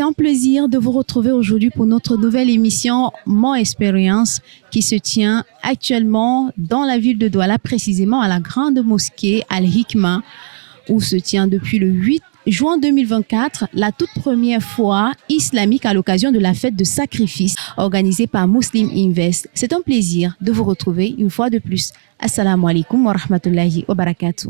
c'est un plaisir de vous retrouver aujourd'hui pour notre nouvelle émission Mon Expérience qui se tient actuellement dans la ville de Douala, précisément à la grande mosquée Al-Hikma, où se tient depuis le 8 juin 2024 la toute première foire islamique à l'occasion de la fête de sacrifice organisée par Muslim Invest. C'est un plaisir de vous retrouver une fois de plus. Assalamu alaikum wa rahmatullahi wa barakatuh.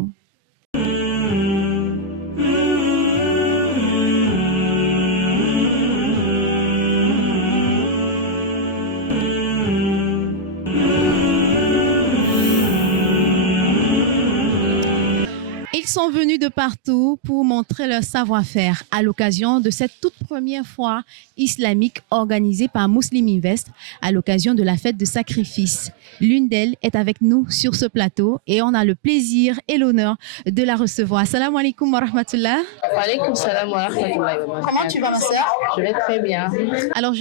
Ils sont venus de partout pour montrer leur savoir-faire à l'occasion de cette toute première foire islamique organisée par Muslim Invest à l'occasion de la fête de sacrifice. L'une d'elles est avec nous sur ce plateau et on a le plaisir et l'honneur de la recevoir. Assalamu alaikum wa rahmatullah. Wa alaikum salam wa rahmatullah. Comment tu vas, ma sœur? Je vais très bien. Alors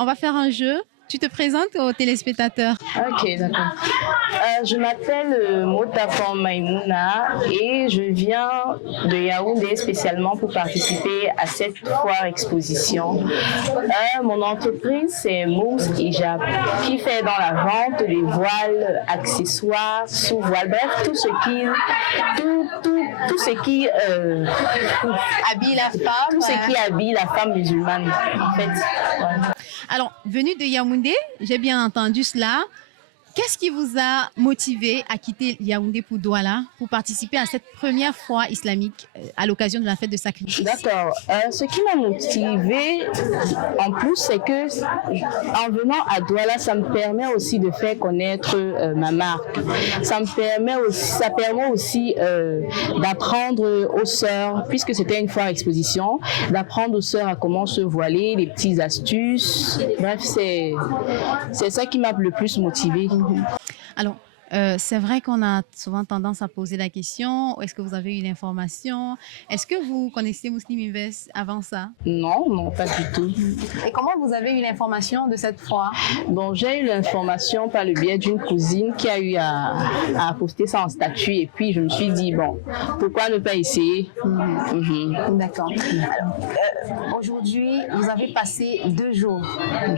on va faire un jeu. Tu te présentes aux téléspectateurs. Ok, d'accord. Je m'appelle Motafon Maïmouna et je viens de Yaoundé spécialement pour participer à cette foire exposition. Mon entreprise, c'est Mous Hijab, qui fait dans la vente des voiles, accessoires, sous-voiles, bref, tout ce qui habille la femme. Tout ce qui habille la femme musulmane, en fait. Ouais. Alors, venu de Yaoundé, j'ai bien entendu cela. Qu'est-ce qui vous a motivé à quitter Yaoundé pour Douala pour participer à cette première foire islamique à l'occasion de la fête de sacrifice? D'accord. Ce qui m'a motivé en plus, c'est que en venant à Douala, ça me permet aussi de faire connaître ma marque. Ça permet aussi d'apprendre aux sœurs, puisque c'était une foire exposition, d'apprendre aux sœurs à comment se voiler, les petites astuces. Bref, c'est ça qui m'a le plus motivée. Alors, c'est vrai qu'on a souvent tendance à poser la question, est-ce que vous avez eu l'information? Est-ce que vous connaissez Muslim Invest avant ça? Non, pas du tout. Et comment vous avez eu l'information de cette foire? Bon, j'ai eu l'information par le biais d'une cousine qui a eu à poster ça en statut et puis je me suis dit, bon, pourquoi ne pas essayer? D'accord. Alors, aujourd'hui, vous avez passé 2 jours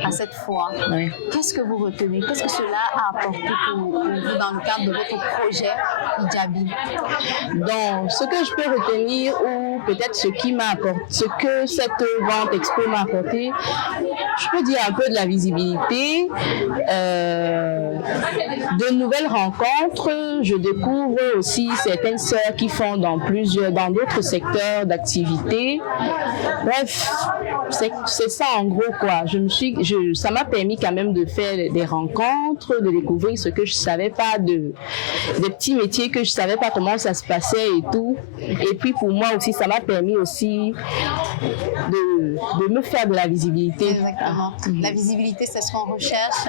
à cette foire. Oui. Qu'est-ce que vous retenez? Qu'est-ce que cela a apporté pour vous dans le cadre de votre projet Hijabi? Donc, ce que je peux retenir ou peut-être ce que cette vente expo m'a apporté, je peux dire un peu de la visibilité, de nouvelles rencontres. Je découvre aussi certaines sœurs qui font dans d'autres secteurs d'activité. Bref, c'est ça en gros quoi. Ça m'a permis quand même de faire des rencontres, de découvrir ce que je savais pas, des petits métiers que je savais pas comment ça se passait et tout. Et puis pour moi aussi, ça m'a permis aussi de me faire de la visibilité. Exactement. La visibilité, c'est ce qu'on recherche.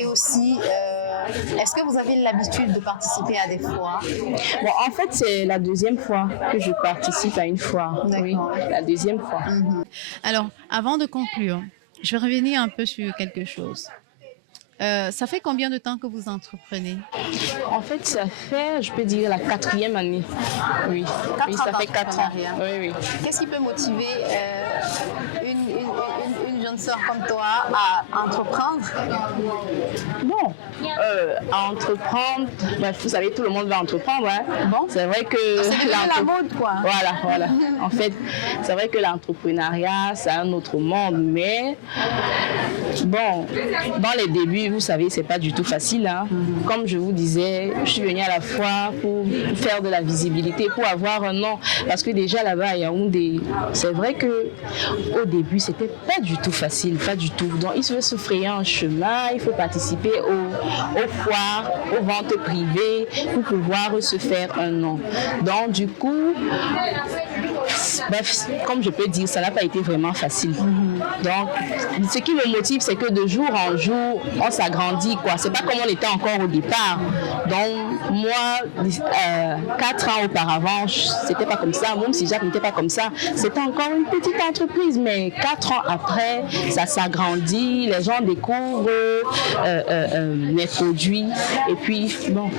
Et aussi, est-ce que vous avez l'habitude de participer à des foires? Bon, en fait, c'est la 2e fois que je participe à une foire. Oui, la 2e fois. Alors, avant de conclure, je vais revenir un peu sur quelque chose. Ça fait combien de temps que vous entreprenez? En fait, ça fait, je peux dire, la 4e année. Oui, ça fait 4 ans. Oui. Qu'est-ce qui peut motiver une jeune sœur comme toi à entreprendre? Bon, à entreprendre, bref, vous savez, tout le monde va entreprendre. Hein. Bon. C'est vrai que c'est la mode, quoi. Voilà. En fait, c'est vrai que l'entrepreneuriat, c'est un autre monde, mais bon, dans les débuts, vous savez, c'est pas du tout facile. Hein. Comme je vous disais, je suis venue à la foire pour faire de la visibilité, pour avoir un nom. Parce que déjà là-bas à Yaoundé, c'est vrai que au début, c'était pas du tout facile, pas du tout. Donc, il faut se frayer un chemin, il faut participer aux foires, aux ventes privées pour pouvoir se faire un nom. Donc, du coup, bref, comme je peux dire, ça n'a pas été vraiment facile. Donc, ce qui me motive, c'est que de jour en jour, on s'agrandit, quoi. C'est pas comme on était encore au départ. Donc, moi, 4 ans auparavant, c'était pas comme ça. Même si Jacques n'était pas comme ça, c'était encore une petite entreprise. Mais 4 ans après, ça s'agrandit, les gens découvrent mes produits. Et puis, bon.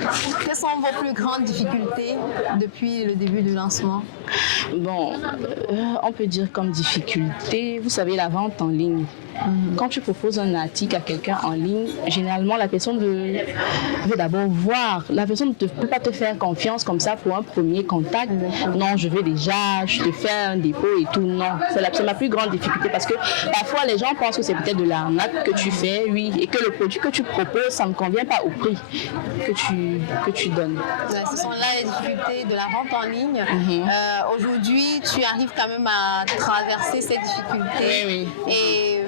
Quelles sont vos plus grandes difficultés depuis le début du lancement? Bon, Bon, on peut dire comme difficulté, vous savez, la vente en ligne. Quand tu proposes un article à quelqu'un en ligne, généralement la personne veut d'abord voir. La personne ne peut pas te faire confiance comme ça pour un premier contact. Non, je te fais un dépôt et tout. Non, c'est ma plus grande difficulté parce que parfois les gens pensent que c'est peut-être de l'arnaque que tu fais, oui, et que le produit que tu proposes, ça ne convient pas au prix que tu donnes. Ouais, ce sont là les difficultés de la vente en ligne. Aujourd'hui, tu arrives quand même à traverser ces difficultés. Oui. Et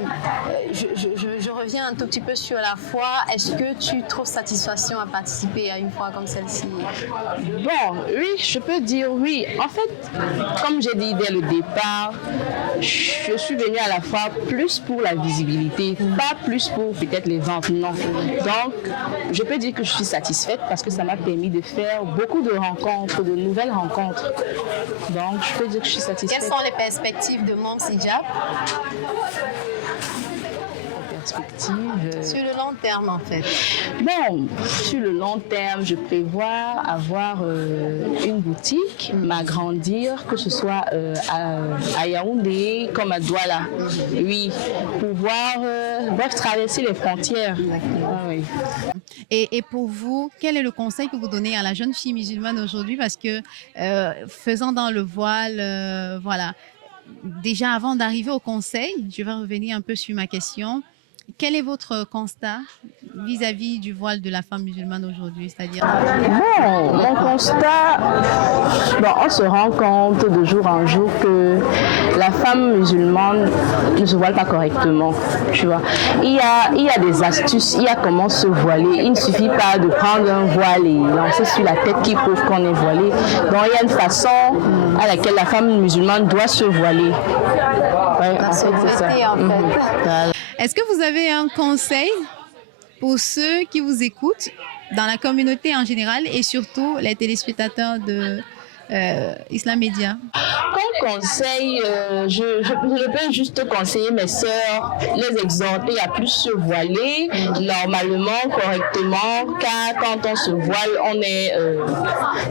je reviens un tout petit peu sur la foi. Est-ce que tu trouves satisfaction à participer à une foi comme celle-ci? Bon, oui, je peux dire oui. En fait, comme j'ai dit dès le départ, je suis venue à la foi plus pour la visibilité, pas plus pour peut-être les ventes, non. Donc, je peux dire que je suis satisfaite parce que ça m'a permis de faire beaucoup de rencontres, de nouvelles rencontres. Donc, je peux dire que je suis satisfaite. Quelles sont les perspectives de Moms Hijab? Sur le long terme, en fait. Bon, sur le long terme, je prévois avoir une boutique, m'agrandir, que ce soit à Yaoundé comme à Douala. Oui, pouvoir traverser les frontières. Oui. Et pour vous, quel est le conseil que vous donnez à la jeune fille musulmane aujourd'hui? Parce que faisant dans le voile, voilà. Déjà, avant d'arriver au conseil, je vais revenir un peu sur ma question. Quel est votre constat vis-à-vis du voile de la femme musulmane aujourd'hui? C'est-à-dire... Bon, mon constat, on se rend compte de jour en jour que la femme musulmane ne se voile pas correctement, tu vois. Il y a des astuces, il y a comment se voiler. Il ne suffit pas de prendre un voile et lancer sur la tête qui prouve qu'on est voilé. Donc, il y a une façon à laquelle la femme musulmane doit se voiler. Ouais, en fait, c'est ça. Est-ce que vous avez un conseil pour ceux qui vous écoutent dans la communauté en général et surtout les téléspectateurs de Islam Média? Comme conseil, je peux juste conseiller mes sœurs, les exhorter à plus se voiler normalement, correctement, car quand on se voile, on est,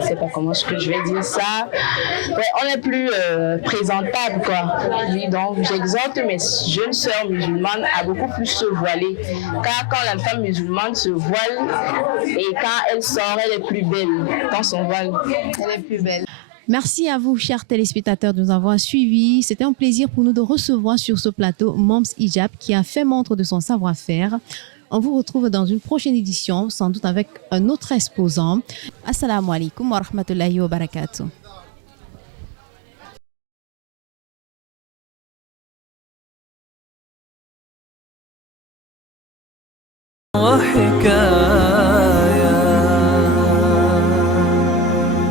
je sais pas comment est-ce que je vais dire ça, on est plus présentable, quoi. Oui, donc j'exhorte mes jeunes sœurs musulmanes à beaucoup plus se voiler, car quand la femme musulmane se voile et quand elle sort, elle est plus belle dans son voile. Elle est plus belle. Merci à vous, chers téléspectateurs, de nous avoir suivis. C'était un plaisir pour nous de recevoir sur ce plateau Moms Hijab qui a fait montre de son savoir-faire. On vous retrouve dans une prochaine édition, sans doute avec un autre exposant. Assalamu alaikum wa rahmatullahi wa barakatuh. وحي